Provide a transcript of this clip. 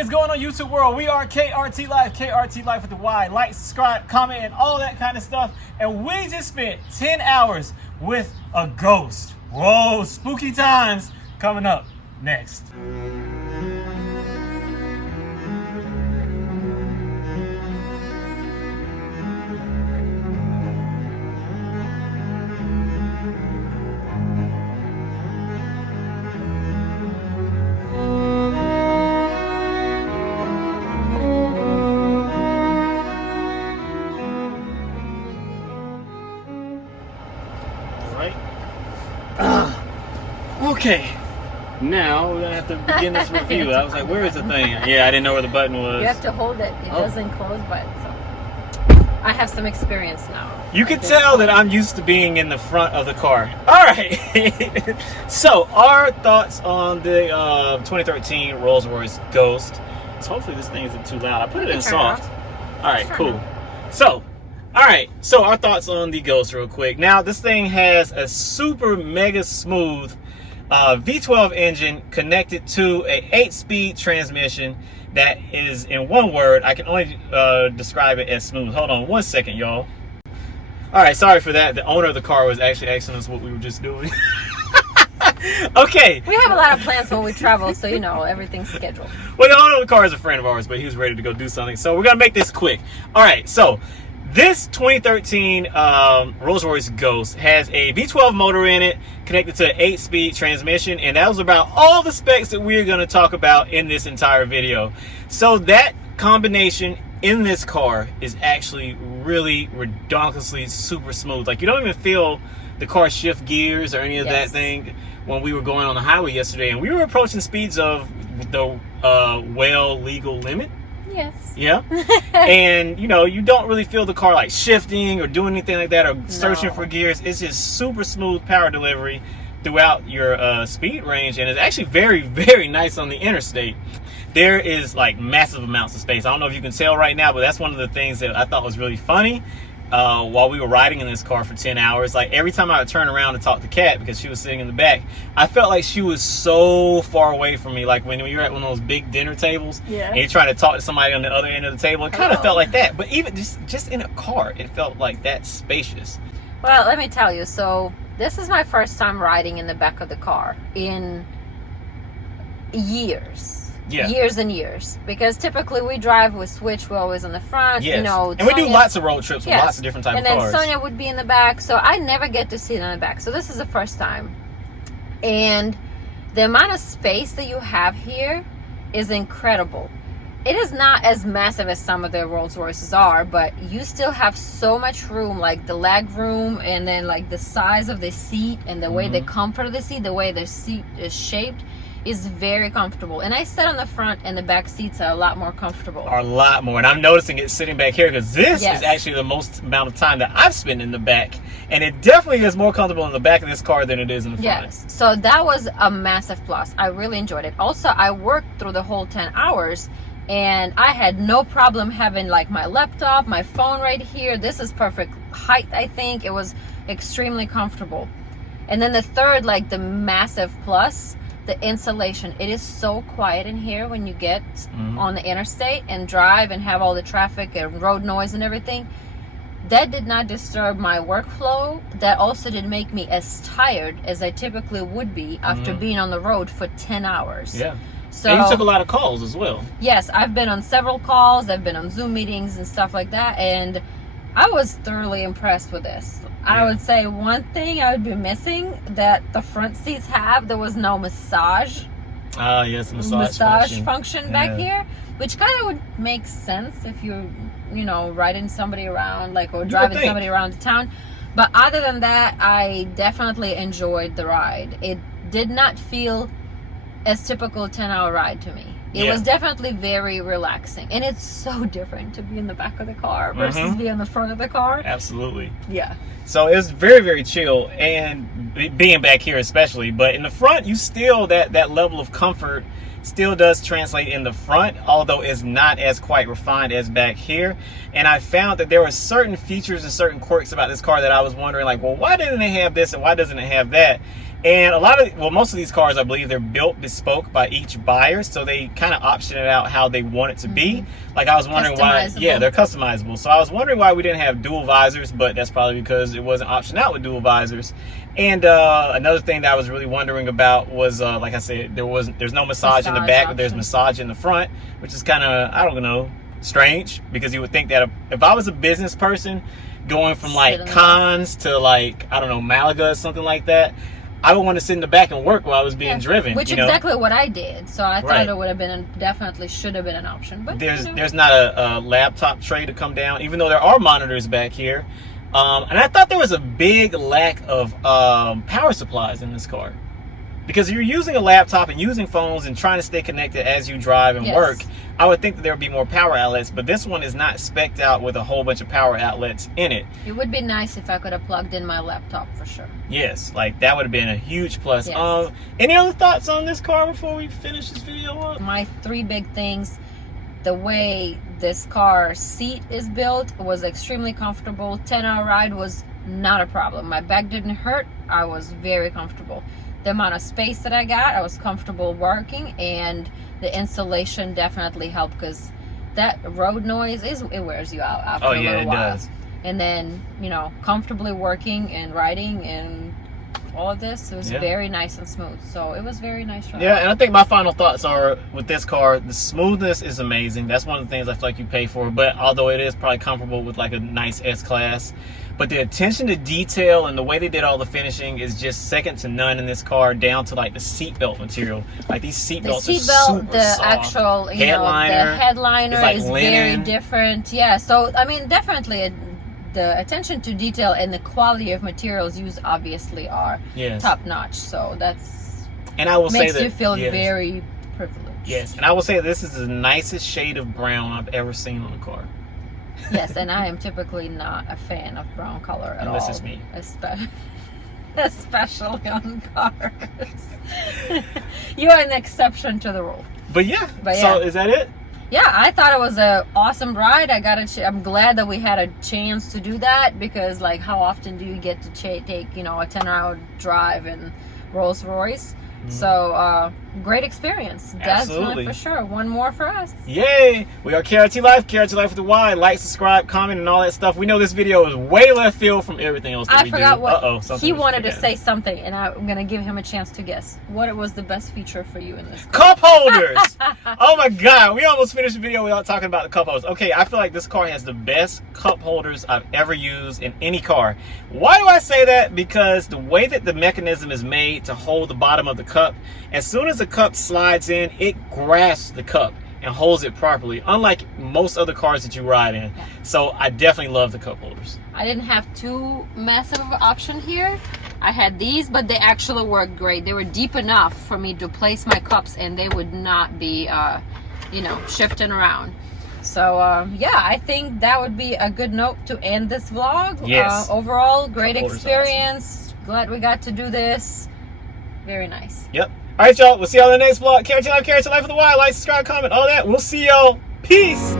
is going on YouTube world? We are KRT LYFE, KRT LYFE with the Y. Like, subscribe, comment, and all that kind of stuff. And we just spent 10 hours with a ghost. Whoa, spooky times coming up next. Okay, now we're gonna have to begin this review. I was like, where is the thing? Yeah, I didn't know where the button was. You have to hold it. It doesn't close by itself. I have some experience now. You can tell that I'm used to being in the front of the car. All right. So, our thoughts on the 2013 Rolls Royce Ghost. So hopefully this thing isn't too loud. I put it in soft. All right, cool. So, all right. So our thoughts on the Ghost real quick. Now, this thing has a super mega smooth V12 engine connected to a 8-speed transmission that is, in one word, I can only describe it as smooth. Hold on one second, y'all. All right, sorry for that. The owner of the car was actually asking us what we were just doing. Okay. We have a lot of plans when we travel, so you know, everything's scheduled. Well, the owner of the car is a friend of ours, but he was ready to go do something. So we're going to make this quick. All right, so this 2013 Rolls Royce Ghost has a V12 motor in it, connected to an 8-speed transmission, and that was about all the specs that we're going to talk about in this entire video. So that combination in this car is actually really ridiculously super smooth. Like, you don't even feel the car shift gears or any of that thing when we were going on the highway yesterday, and we were approaching speeds of the well legal limit. Yes. Yeah. And you know, you don't really feel the car like shifting or doing anything like that or searching for gears. It's just super smooth power delivery throughout your speed range, and it's actually very, very nice on the interstate. There is like massive amounts of space. I don't know if you can tell right now, but that's one of the things that I thought was really funny while we were riding in this car for 10 hours. Like, every time I would turn around to talk to Kat, because she was sitting in the back, I felt like she was so far away from me. Like when you're at one of those big dinner tables and you're trying to talk to somebody on the other end of the table, it kind of felt like that. But even just in a car, it felt like that spacious. Well, let me tell you, so this is my first time riding in the back of the car in years. Yeah. Years and years, because typically we drive with switch. We're always in the front, you know, and we do lots of road trips with lots of different types of cars. And then Sonia would be in the back, so I never get to sit in the back. So this is the first time, and the amount of space that you have here is incredible. It is not as massive as some of the Rolls Royces are, but you still have so much room, like the leg room, and then like the size of the seat and the way the comfort of the seat, the way the seat is shaped, is very comfortable. And I sit on the front, and the back seats are a lot more comfortable. Are a lot more. And I'm noticing it sitting back here, because this is actually the most amount of time that I've spent in the back. And it definitely is more comfortable in the back of this car than it is in the front. Yes. So that was a massive plus. I really enjoyed it. Also, I worked through the whole 10 hours, and I had no problem having like my laptop, my phone right here. This is perfect height, I think. It was extremely comfortable. And then the third, like the massive plus, the insulation. It is so quiet in here when you get on the interstate and drive and have all the traffic and road noise and everything. That did not disturb my workflow. That also didn't make me as tired as I typically would be after being on the road for 10 hours. Yeah. So, and you took a lot of calls as well. Yes, I've been on several calls. I've been on Zoom meetings and stuff like that, and I was thoroughly impressed with this. I would say one thing I would be missing that the front seats have, there was no massage. Yes, massage function back here, which kind of would make sense if you're, you know, riding somebody around, like, or driving somebody around the town. But other than that, I definitely enjoyed the ride. It did not feel as typical 10-hour ride to me. It was definitely very relaxing, and it's so different to be in the back of the car versus be in the front of the car. Absolutely. Yeah. So it was very, very chill, and being back here especially. But in the front, you still, that level of comfort still does translate in the front, although it's not as quite refined as back here. And I found that there were certain features and certain quirks about this car that I was wondering, like, well, why didn't they have this and why doesn't it have that? And most of these cars, I believe, they're built bespoke by each buyer, so they kind of option it out how they want it to be. Like, I was wondering why, they're customizable. So I was wondering why we didn't have dual visors, but that's probably because it wasn't optioned out with dual visors. And another thing that I was really wondering about was, like I said, there's no massage in the back, but there's massage in the front, which is kind of, I don't know, strange, because you would think that if I was a business person going from like Cannes to like, I don't know, Malaga or something like that, I would want to sit in the back and work while I was being driven. Which is exactly what I did. So I thought it would have been, definitely should have been an option. But there's not a laptop tray to come down, even though there are monitors back here. And I thought there was a big lack of power supplies in this car. Because you're using a laptop and using phones and trying to stay connected as you drive and work, I would think that there would be more power outlets, but this one is not spec'd out with a whole bunch of power outlets in it. It would be nice if I could have plugged in my laptop for sure. Yes, like that would have been a huge plus. Yes. Any other thoughts on this car before we finish this video up? My 3 big things: the way this car seat is built was extremely comfortable. 10-hour ride was not a problem. My back didn't hurt. I was very comfortable. The amount of space that I got, I was comfortable working, and the insulation definitely helped, because that road noise it wears you out after a little while. Does. And then, you know, comfortably working and riding and all of this, it was very nice and smooth. So it was very nice ride. Yeah, and I think my final thoughts are, with this car, the smoothness is amazing. That's one of the things I feel like you pay for, but although it is probably comparable with like a nice S-Class, but the attention to detail and the way they did all the finishing is just second to none in this car, down to like the seatbelt material. Like, these seatbelts are super soft. Actual, the headliner is very different. Yeah, so I mean, definitely the attention to detail and the quality of materials used obviously are top notch. So that's, and I will makes say that, you feel very privileged. Yes, and I will say this is the nicest shade of brown I've ever seen on a car. Yes, and I am typically not a fan of brown color at all. Unless it's me. Especially on cars. You are an exception to the rule. But so is that it? Yeah, I thought it was an awesome ride. I'm glad that we had a chance to do that, because like, how often do you get to take, you know, a 10-hour drive in Rolls Royce? So great experience. Definitely, for sure. One more for us. Yay! We are KRT LYFE, KRT LYFE with the Y. Like, subscribe, comment, and all that stuff. We know this video is way left field from everything else that we do. I forgot what he wanted to say something, and I'm gonna give him a chance to guess. What was the best feature for you in this car? Cup holders! Oh my god, we almost finished the video without talking about the cup holders. Okay, I feel like this car has the best cup holders I've ever used in any car. Why do I say that? Because the way that the mechanism is made to hold the bottom of the cup, as soon as the cup slides in, it grasps the cup and holds it properly, unlike most other cars that you ride in. So I definitely love the cup holders. I didn't have too massive of an option here. I had these, but they actually worked great. They were deep enough for me to place my cups, and they would not be you know, shifting around. So yeah, I think that would be a good note to end this vlog. Yes. Overall, great experience. Awesome. Glad we got to do this. Very nice. Yep. All right, y'all. We'll see y'all in the next vlog. KRT LYFE, KRT LYFE with the Y. Like, subscribe, comment, all that. We'll see y'all. Peace.